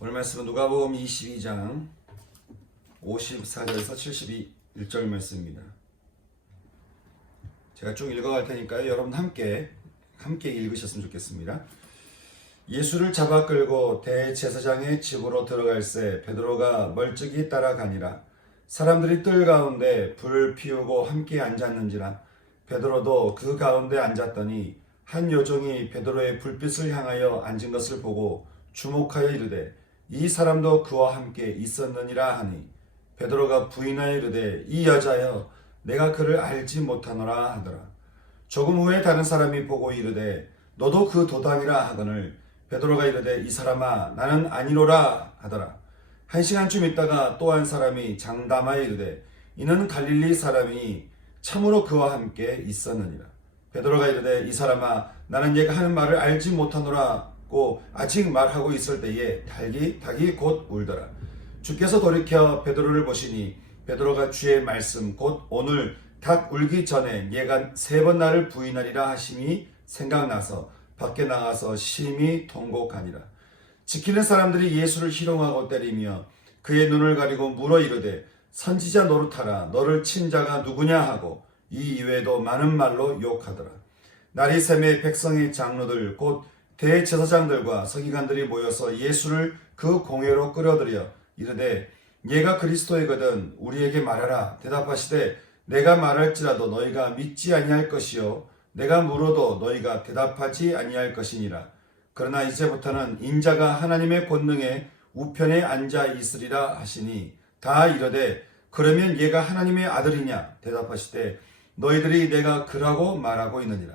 오늘 말씀은 누가복음 22장 54절에서 71절 말씀입니다. 제가 쭉 읽어갈 테니까요. 여러분 함께 읽으셨으면 좋겠습니다. 예수를 잡아 끌고 대제사장의 집으로 들어갈새 베드로가 멀찍이 따라가니라. 사람들이 뜰 가운데 불을 피우고 함께 앉았는지라. 베드로도 그 가운데 앉았더니 한 요종이 베드로의 불빛을 향하여 앉은 것을 보고 주목하여 이르되 이 사람도 그와 함께 있었느니라 하니 베드로가 부인하여 이르되 이 여자여 내가 그를 알지 못하노라 하더라. 조금 후에 다른 사람이 보고 이르되 너도 그 도당이라 하거늘 베드로가 이르되 이 사람아 나는 아니로라 하더라. 한 시간쯤 있다가 또 한 사람이 장담하여 이르되 이는 갈릴리 사람이 참으로 그와 함께 있었느니라. 베드로가 이르되 이 사람아 나는 얘가 하는 말을 알지 못하노라고 아직 말하고 있을 때에 닭이 곧 울더라. 주께서 돌이켜 베드로를 보시니 베드로가 주의 말씀 곧 오늘 닭 울기 전에 얘가 3번 나를 부인하리라 하심이 생각나서 밖에 나가서 심히 통곡하니라. 지키는 사람들이 예수를 희롱하고 때리며 그의 눈을 가리고 물어 이르되 선지자 노릇하라 너를 친 자가 누구냐 하고 이 이외에도 많은 말로 욕하더라. 날이 새매 백성의 장로들 곧 대제사장들과 서기관들이 모여서 예수를 그 공회로 끌어들여 이르되 얘가 그리스도이거든 우리에게 말하라. 대답하시되 내가 말할지라도 너희가 믿지 아니할 것이요 내가 물어도 너희가 대답하지 아니할 것이니라. 그러나 이제부터는 인자가 하나님의 권능의 우편에 앉아 있으리라 하시니 다 이르되 그러면 얘가 하나님의 아들이냐. 대답하시되 너희들이 내가 그라고 말하고 있느니라.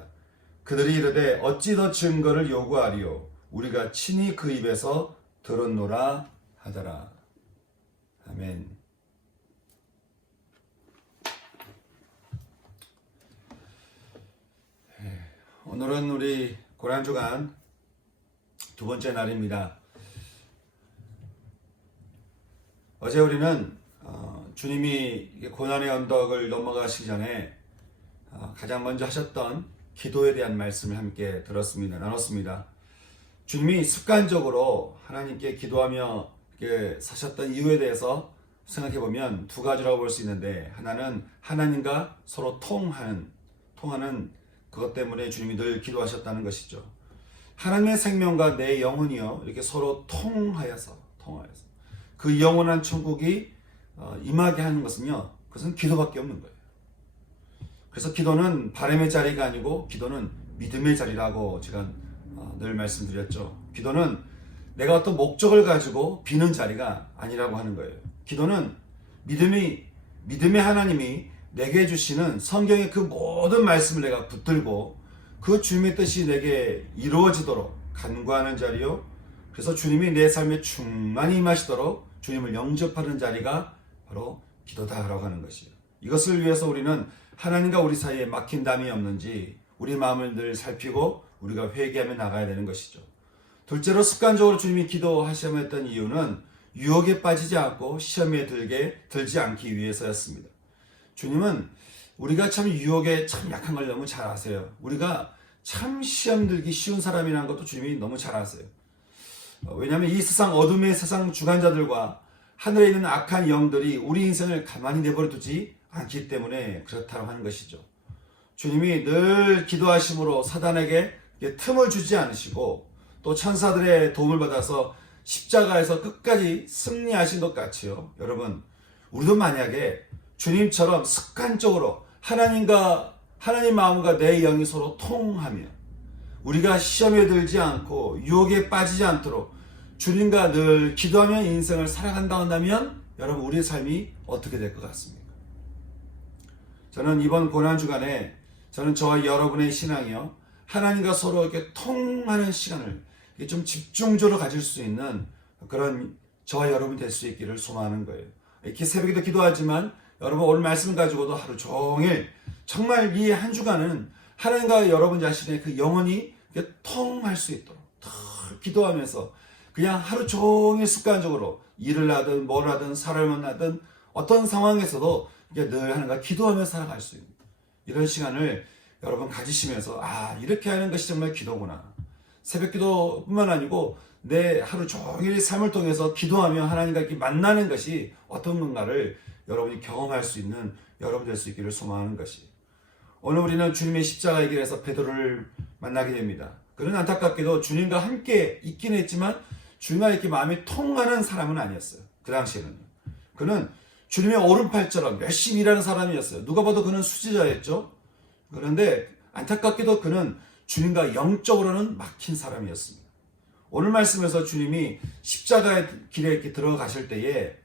그들이 이르되 어찌 더 증거를 요구하리요 우리가 친히 그 입에서 들었노라 하더라. 아멘. 오늘은 우리 고난주간 두 번째 날입니다. 어제 우리는 주님이 고난의 언덕을 넘어가시기 전에 가장 먼저 하셨던 기도에 대한 말씀을 함께 나눴습니다. 주님이 습관적으로 하나님께 기도하며 사셨던 이유에 대해서 생각해보면 두 가지라고 볼 수 있는데, 하나는 하나님과 서로 통하는 그것 때문에 주님이 늘 기도하셨다는 것이죠. 하나님의 생명과 내 영혼이요 이렇게 서로 통하여서 그 영원한 천국이 임하게 하는 것은요, 그것은 기도밖에 없는 거예요. 그래서 기도는 바람의 자리가 아니고 기도는 믿음의 자리라고 제가 늘 말씀드렸죠. 기도는 내가 어떤 목적을 가지고 비는 자리가 아니라고 하는 거예요. 기도는 믿음의 하나님이 내게 주시는 성경의 그 모든 말씀을 내가 붙들고 그 주님의 뜻이 내게 이루어지도록 간구하는 자리요. 그래서 주님이 내 삶에 충만히 임하시도록 주님을 영접하는 자리가 바로 기도다라고 하는 것이에요. 이것을 위해서 우리는 하나님과 우리 사이에 막힌 담이 없는지 우리 마음을 늘 살피고 우리가 회개하며 나가야 되는 것이죠. 둘째로 습관적으로 주님이 기도하시며 했던 이유는 유혹에 빠지지 않고 시험에 들지 않기 위해서였습니다. 주님은 우리가 참 유혹에 참 약한 걸 너무 잘 아세요. 우리가 참 시험 들기 쉬운 사람이라는 것도 주님이 너무 잘 아세요. 왜냐하면 이 세상 어둠의 세상 주관자들과 하늘에 있는 악한 영들이 우리 인생을 가만히 내버려 두지 않기 때문에 그렇다고 하는 것이죠. 주님이 늘 기도하심으로 사단에게 틈을 주지 않으시고 또 천사들의 도움을 받아서 십자가에서 끝까지 승리하신 것 같이요. 여러분, 우리도 만약에 주님처럼 습관적으로 하나님 마음과 내 영이 서로 통하며 우리가 시험에 들지 않고 유혹에 빠지지 않도록 주님과 늘 기도하며 인생을 살아간다 한다면 여러분, 우리의 삶이 어떻게 될 것 같습니까? 저는 이번 고난주간에 저와 여러분의 신앙이요, 하나님과 서로 이렇게 통하는 시간을 좀 집중적으로 가질 수 있는 그런 저와 여러분이 될 수 있기를 소망하는 거예요. 이렇게 새벽에도 기도하지만 여러분 오늘 말씀 가지고도 하루 종일 정말 이 한 주간은 하나님과 여러분 자신의 그 영혼이 통할 수 있도록 기도하면서 그냥 하루 종일 습관적으로 일을 하든 뭘 하든 사람을 만나든 어떤 상황에서도 늘 하나님과 기도하며 살아갈 수 있는 이런 시간을 여러분 가지시면서 이렇게 하는 것이 정말 기도구나. 새벽 기도뿐만 아니고 내 하루 종일 삶을 통해서 기도하며 하나님과 이렇게 만나는 것이 어떤 건가를 여러분이 경험할 수 있는 여러분 될 수 있기를 소망하는 것이. 오늘 우리는 주님의 십자가의 길에서 베드로를 만나게 됩니다. 그는 안타깝게도 주님과 함께 있긴 했지만 주님과 이렇게 마음이 통하는 사람은 아니었어요. 그 당시에는. 그는 주님의 오른팔처럼 열심히 일하는 사람이었어요. 누가 봐도 그는 수지자였죠. 그런데 안타깝게도 그는 주님과 영적으로는 막힌 사람이었습니다. 오늘 말씀에서 주님이 십자가의 길에 이렇게 들어가실 때에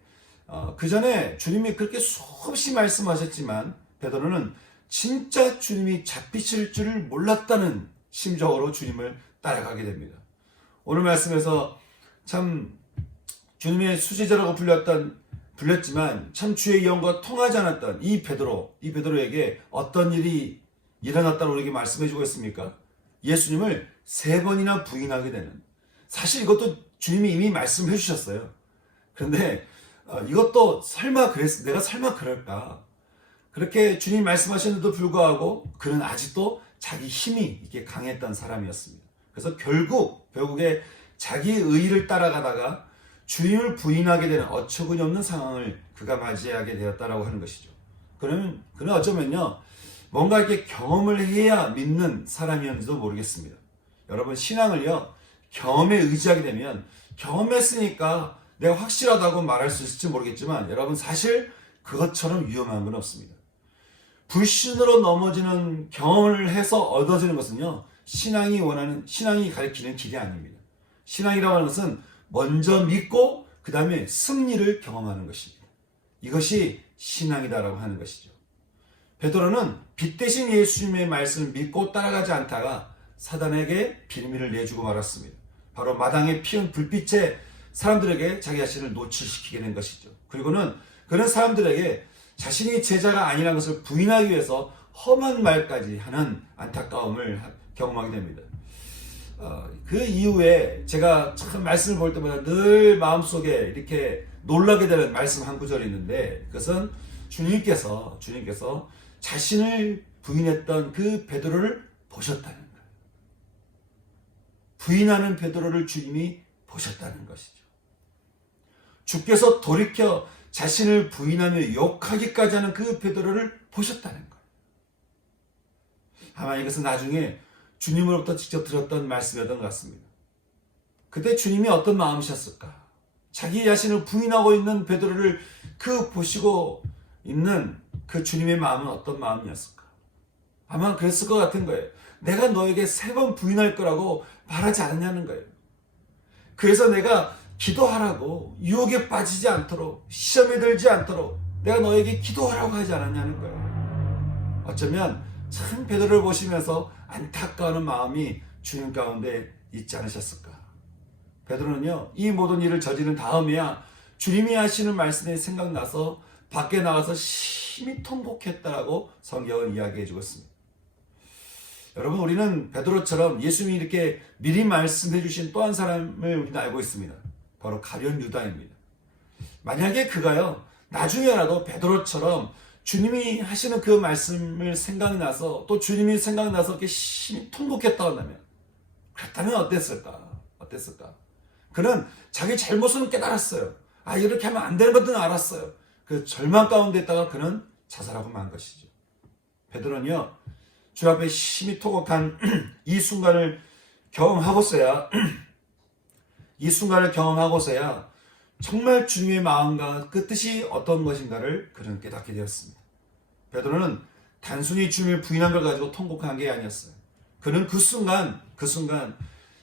그 전에 주님이 그렇게 수없이 말씀하셨지만 베드로는 진짜 주님이 잡히실 줄을 몰랐다는 심정으로 주님을 따라가게 됩니다. 오늘 말씀에서 참 주님의 수지자라고 불렸지만 참 주의 영과 통하지 않았던 이 베드로에게 어떤 일이 일어났다고 우리에게 말씀해 주고 있습니까? 예수님을 3번이나 부인하게 되는. 사실 이것도 주님이 이미 말씀해 주셨어요. 그런데 이것도 내가 설마 그럴까? 그렇게 주님 말씀하셨는데도 불구하고 그는 아직도 자기 힘이 이렇게 강했던 사람이었습니다. 그래서 결국에 자기 의의를 따라가다가 주님을 부인하게 되는 어처구니 없는 상황을 그가 맞이하게 되었다라고 하는 것이죠. 그는 어쩌면요, 뭔가 이렇게 경험을 해야 믿는 사람이었는지도 모르겠습니다. 여러분, 신앙을요, 경험에 의지하게 되면 경험했으니까 내가 확실하다고 말할 수 있을지 모르겠지만 여러분, 사실 그것처럼 위험한 건 없습니다. 불신으로 넘어지는 경험을 해서 얻어지는 것은요, 신앙이 가리키는 길이 아닙니다. 신앙이라고 하는 것은 먼저 믿고 그 다음에 승리를 경험하는 것입니다. 이것이 신앙이다라고 하는 것이죠. 베드로는 빛 대신 예수님의 말씀을 믿고 따라가지 않다가 사단에게 빌미를 내주고 말았습니다. 바로 마당에 피운 불빛에 사람들에게 자기 자신을 노출시키게 된 것이죠. 그리고는 그런 사람들에게 자신이 제자가 아니라는 것을 부인하기 위해서 험한 말까지 하는 안타까움을 경험하게 됩니다. 그 이후에 제가 참 말씀을 볼 때마다 늘 마음속에 이렇게 놀라게 되는 말씀 한 구절이 있는데, 그것은 주님께서 자신을 부인했던 그 베드로를 보셨다는 거예요. 부인하는 베드로를 주님이 보셨다는 것이죠. 주께서 돌이켜 자신을 부인하며 욕하기까지 하는 그 베드로를 보셨다는 거예요. 아마 이것은 나중에 주님으로부터 직접 들었던 말씀이었던 것 같습니다. 그때 주님이 어떤 마음이셨을까? 자기 자신을 부인하고 있는 베드로를 보시고 있는 그 주님의 마음은 어떤 마음이었을까? 아마 그랬을 것 같은 거예요. 내가 너에게 3번 부인할 거라고 말하지 않았냐는 거예요. 그래서 내가 기도하라고, 유혹에 빠지지 않도록, 시험에 들지 않도록 내가 너에게 기도하라고 하지 않았냐는 거예요. 어쩌면 참 베드로를 보시면서 안타까워하는 마음이 주님 가운데 있지 않으셨을까? 베드로는요, 이 모든 일을 저지른 다음에야 주님이 하시는 말씀이 생각나서 밖에 나가서 심히 통곡했다라고 성경은 이야기해 주고 있습니다. 여러분, 우리는 베드로처럼 예수님이 이렇게 미리 말씀해 주신 또 한 사람을 우리는 알고 있습니다. 바로 가룟 유다입니다. 만약에 그가요, 나중에라도 베드로처럼 주님이 하시는 그 말씀을 생각나서 또 주님이 생각나서 이렇게 심히 통곡했다 한다면, 그렇다면 어땠을까? 그는 자기 잘못은 깨달았어요. 이렇게 하면 안 되는 것들은 알았어요. 그 절망 가운데 있다가 그는 자살하고 만 것이죠. 베드로는요, 주 앞에 심히 통곡한 이 순간을 경험하고서야 정말 주님의 마음과 그 뜻이 어떤 것인가를 그는 깨닫게 되었습니다. 베드로는 단순히 주님을 부인한 걸 가지고 통곡한 게 아니었어요. 그는 그 순간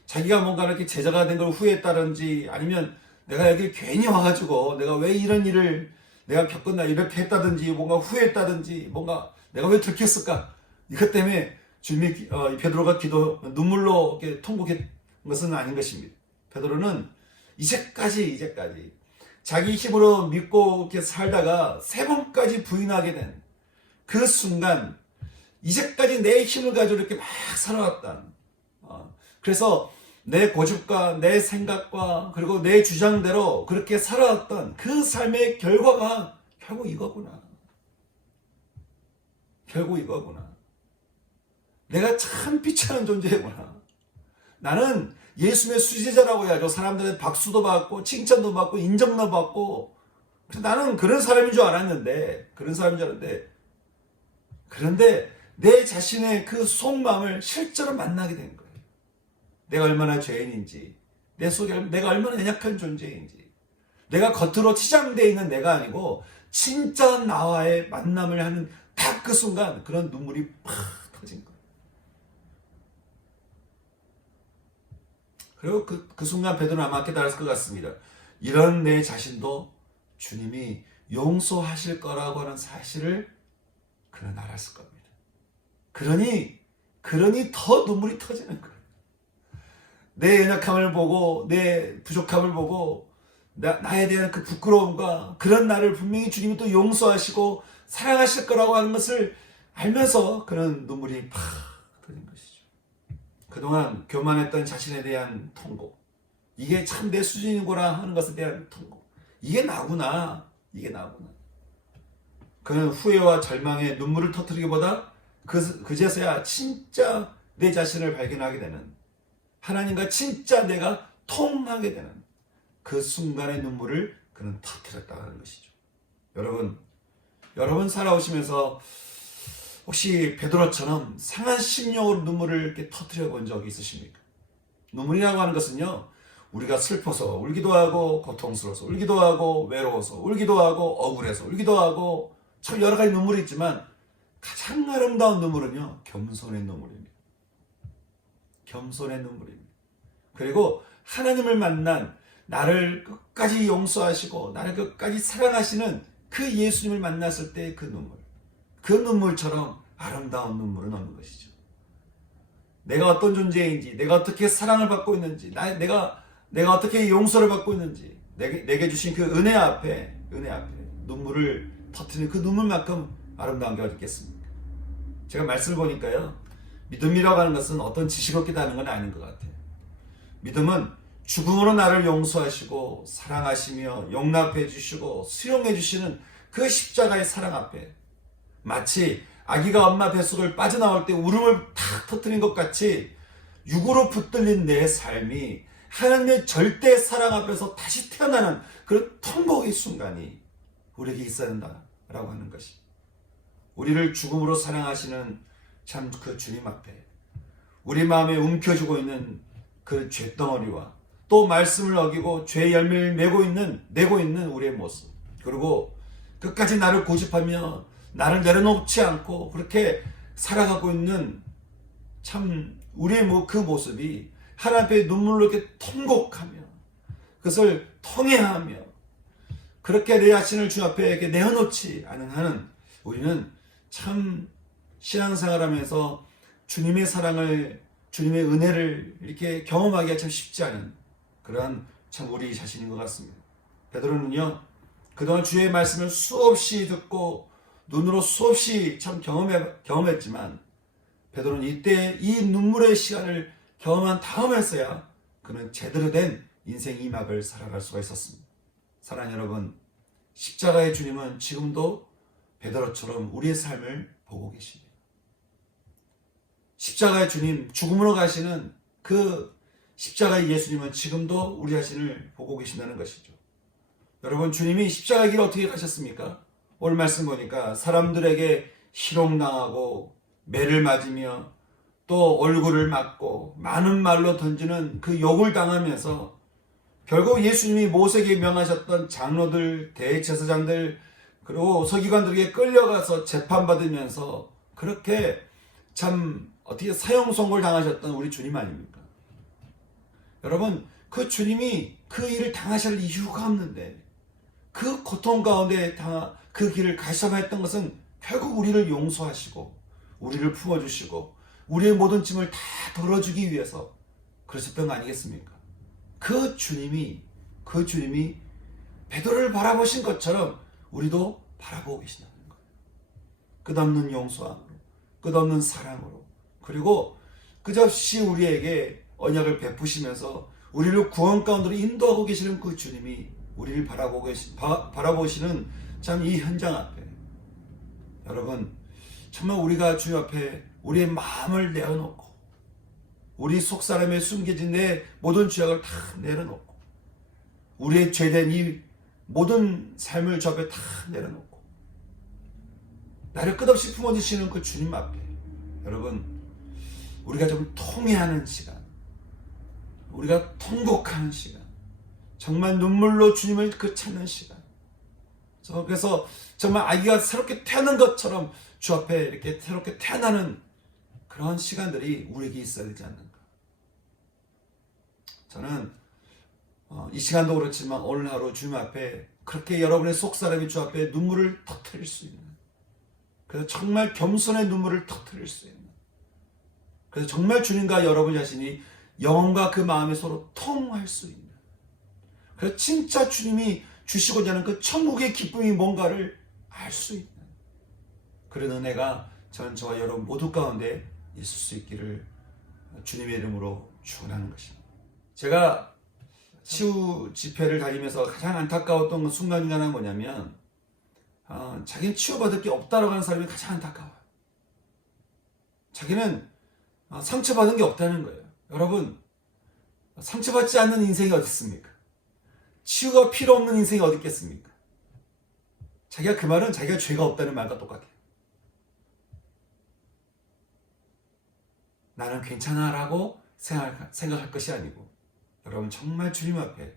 자기가 뭔가 이렇게 제자가 된 걸 후회했다든지, 아니면 내가 여기 괜히 와가지고 내가 왜 이런 일을 내가 겪었나 이렇게 했다든지, 뭔가 후회했다든지, 뭔가 내가 왜 들켰을까, 이것 때문에 주님이 베드로가 눈물로 이렇게 통곡한 것은 아닌 것입니다. 베드로는 이제까지 자기 힘으로 믿고 이렇게 살다가 3번까지 부인하게 된 그 순간, 이제까지 내 힘을 가지고 이렇게 막 살아왔던, 그래서 내 고집과 내 생각과 그리고 내 주장대로 그렇게 살아왔던 그 삶의 결과가 결국 이거구나. 내가 참 비참한 존재구나. 나는 예수님의 수제자라고 해야죠. 사람들의 박수도 받고 칭찬도 받고 인정도 받고. 나는 그런 사람인 줄 알았는데, 그런데 내 자신의 그 속마음을 실제로 만나게 된 거예요. 내가 얼마나 죄인인지, 내 속에 내가 얼마나 연약한 존재인지, 내가 겉으로 치장되어 있는 내가 아니고 진짜 나와의 만남을 하는 딱 그 순간 그런 눈물이 팍 터진 거예요. 그리고 그 순간 베드로는 아마 깨달았을 것 같습니다. 이런 내 자신도 주님이 용서하실 거라고 하는 사실을 그는 알았을 겁니다. 그러니 더 눈물이 터지는 거예요. 내 연약함을 보고 내 부족함을 보고 나에 대한 그 부끄러움과 그런 나를 분명히 주님이 또 용서하시고 사랑하실 거라고 하는 것을 알면서 그런 눈물이 팍 터진 것이죠. 그동안 교만했던 자신에 대한 통고, 이게 참 내 수준이구나 하는 것에 대한 통고, 이게 나구나. 그는 후회와 절망에 눈물을 터뜨리기보다 그제서야 진짜 내 자신을 발견하게 되는, 하나님과 진짜 내가 통하게 되는 그 순간의 눈물을 그는 터뜨렸다는 것이죠. 여러분 살아오시면서 혹시 베드로처럼 상한 심령으로 눈물을 이렇게 터뜨려 본 적이 있으십니까? 눈물이라고 하는 것은요, 우리가 슬퍼서 울기도 하고 고통스러워서 울기도 하고 외로워서 울기도 하고 억울해서 울기도 하고 참 여러 가지 눈물이 있지만 가장 아름다운 눈물은요, 겸손의 눈물입니다. 겸손의 눈물입니다. 그리고 하나님을 만난, 나를 끝까지 용서하시고 나를 끝까지 사랑하시는 그 예수님을 만났을 때의 그 눈물, 그 눈물처럼 아름다운 눈물은 없는 것이죠. 내가 어떤 존재인지, 내가 어떻게 사랑을 받고 있는지, 내가 어떻게 용서를 받고 있는지, 내게 주신 그 은혜 앞에 눈물을 터뜨리는 그 눈물만큼 아름다운 게 어디 있겠습니까? 제가 말씀을 보니까요, 믿음이라고 하는 것은 어떤 지식을 깨닫는 건 아닌 것 같아요. 믿음은 죽음으로 나를 용서하시고 사랑하시며 용납해 주시고 수용해 주시는 그 십자가의 사랑 앞에, 마치 아기가 엄마 뱃속을 빠져나올 때 울음을 탁 터뜨린 것 같이 육으로 붙들린 내 삶이 하나님의 절대 사랑 앞에서 다시 태어나는 그런 통곡의 순간이 우리에게 있어야 된다라고 하는 것이, 우리를 죽음으로 사랑하시는 참 그 주님 앞에 우리 마음에 움켜쥐고 있는 그 죄덩어리와 또 말씀을 어기고 죄의 열매를 내고 있는 우리의 모습, 그리고 끝까지 나를 고집하며 나를 내려놓지 않고 그렇게 살아가고 있는 참 우리의 그 모습이 하나님 앞에 눈물로 이렇게 통곡하며 그것을 통회하며 그렇게 내 자신을 주 앞에 이렇게 내어놓지 않은 한은 우리는 참 신앙생활하면서 주님의 사랑을, 주님의 은혜를 이렇게 경험하기가 참 쉽지 않은 그러한 참 우리 자신인 것 같습니다. 베드로는요, 그동안 주의 말씀을 수없이 듣고 눈으로 수없이 참 경험했지만 베드로는 이때 이 눈물의 시간을 경험한 다음에서야 그는 제대로 된 인생 2막을 살아갈 수가 있었습니다. 사랑하는 여러분, 십자가의 주님은 지금도 베드로처럼 우리의 삶을 보고 계십니다. 십자가의 주님, 죽음으로 가시는 그 십자가의 예수님은 지금도 우리 자신을 보고 계신다는 것이죠. 여러분, 주님이 십자가의 길을 어떻게 가셨습니까? 오늘 말씀 보니까 사람들에게 희롱당하고 매를 맞으며 또 얼굴을 맞고 많은 말로 던지는 그 욕을 당하면서 결국 예수님이 모세에게 명하셨던 장로들, 대제사장들, 그리고 서기관들에게 끌려가서 재판받으면서 그렇게 참 어떻게 사형 선고를 당하셨던 우리 주님 아닙니까? 여러분, 그 주님이 그 일을 당하실 이유가 없는데 그 고통 가운데 그 길을 가셔야 했던 것은 결국 우리를 용서하시고 우리를 품어주시고 우리의 모든 짐을 다 덜어주기 위해서 그러셨던 거 아니겠습니까? 그 주님이 베드로를 바라보신 것처럼 우리도 바라보고 계신다는 거예요. 끝없는 용서함으로, 끝없는 사랑으로, 그리고 끝없이 우리에게 언약을 베푸시면서 우리를 구원 가운데로 인도하고 계시는 그 주님이 우리를 바라보시는 참 이 현장 앞에, 여러분, 정말 우리가 주님 앞에 우리의 마음을 내어놓고 우리 속사람에 숨겨진 내 모든 죄악을 다 내려놓고 우리의 죄된 이 모든 삶을 주 앞에 다 내려놓고 나를 끝없이 품어주시는 그 주님 앞에 여러분 우리가 좀 통회하는 시간, 우리가 통곡하는 시간, 정말 눈물로 주님을 찾는 시간, 그래서 정말 아기가 새롭게 태어난 것처럼 주 앞에 이렇게 새롭게 태어나는 그런 시간들이 우리에게 있어야 되지 않는가. 저는 이 시간도 그렇지만 오늘 하루 주님 앞에 그렇게 여러분의 속사람이 주 앞에 눈물을 터뜨릴 수 있는, 그래서 정말 겸손의 눈물을 터뜨릴 수 있는, 그래서 정말 주님과 여러분 자신이 영혼과 그 마음이 서로 통할 수 있는, 그래서 진짜 주님이 주시고자 하는 그 천국의 기쁨이 뭔가를 알 수 있는 그런 은혜가 저는 저와 여러분 모두 가운데 있을 수 있기를 주님의 이름으로 축원하는 것입니다. 제가 치유 집회를 다니면서 가장 안타까웠던 순간 중 하나는 뭐냐면 자기는 치유받을 게 없다라고 하는 사람이 가장 안타까워요. 자기는 상처받은 게 없다는 거예요. 여러분, 상처받지 않는 인생이 어디 있습니까? 치유가 필요 없는 인생이 어디 있겠습니까? 자기가 그 말은 자기가 죄가 없다는 말과 똑같아요. 나는 괜찮아 라고 생각할 것이 아니고 여러분 정말 주님 앞에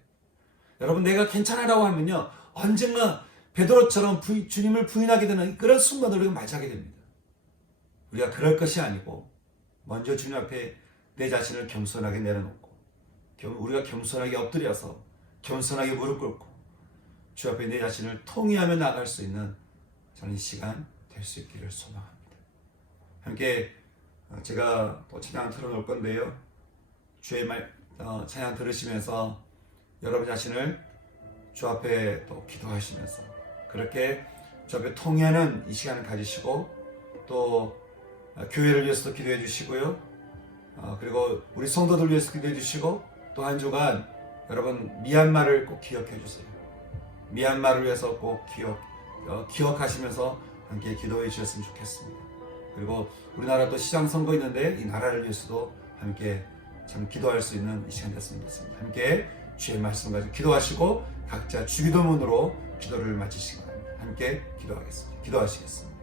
여러분 내가 괜찮아 라고 하면요 언젠가 베드로처럼 주님을 부인하게 되는 그런 순간을 우리가 맞이하게 됩니다. 우리가 그럴 것이 아니고 먼저 주님 앞에 내 자신을 겸손하게 내려놓고 우리가 겸손하게 엎드려서 겸손하게 무릎 꿇고 주 앞에 내 자신을 통회하며 나갈 수 있는 저는 이 시간 될 수 있기를 소망합니다. 함께 제가 또 찬양 틀어놓을 건데요. 주의 말 찬양 들으시면서 여러분 자신을 주 앞에 또 기도하시면서 그렇게 주 앞에 통회하는 이 시간을 가지시고 또 교회를 위해서도 기도해 주시고요. 그리고 우리 성도들 위해서 기도해 주시고 또 한 주간 여러분 미얀마를 꼭 기억해 주세요. 미얀마를 위해서 꼭 기억하시면서 함께 기도해 주셨으면 좋겠습니다. 그리고 우리나라 또 시장 선거 있는데 이 나라를 위해서도 함께 참 기도할 수 있는 이 시간 됐으면 좋겠습니다. 함께 주의 말씀 가지고 기도하시고 각자 주기도문으로 기도를 마치시기 바랍니다. 함께 기도하겠습니다. 기도하시겠습니다.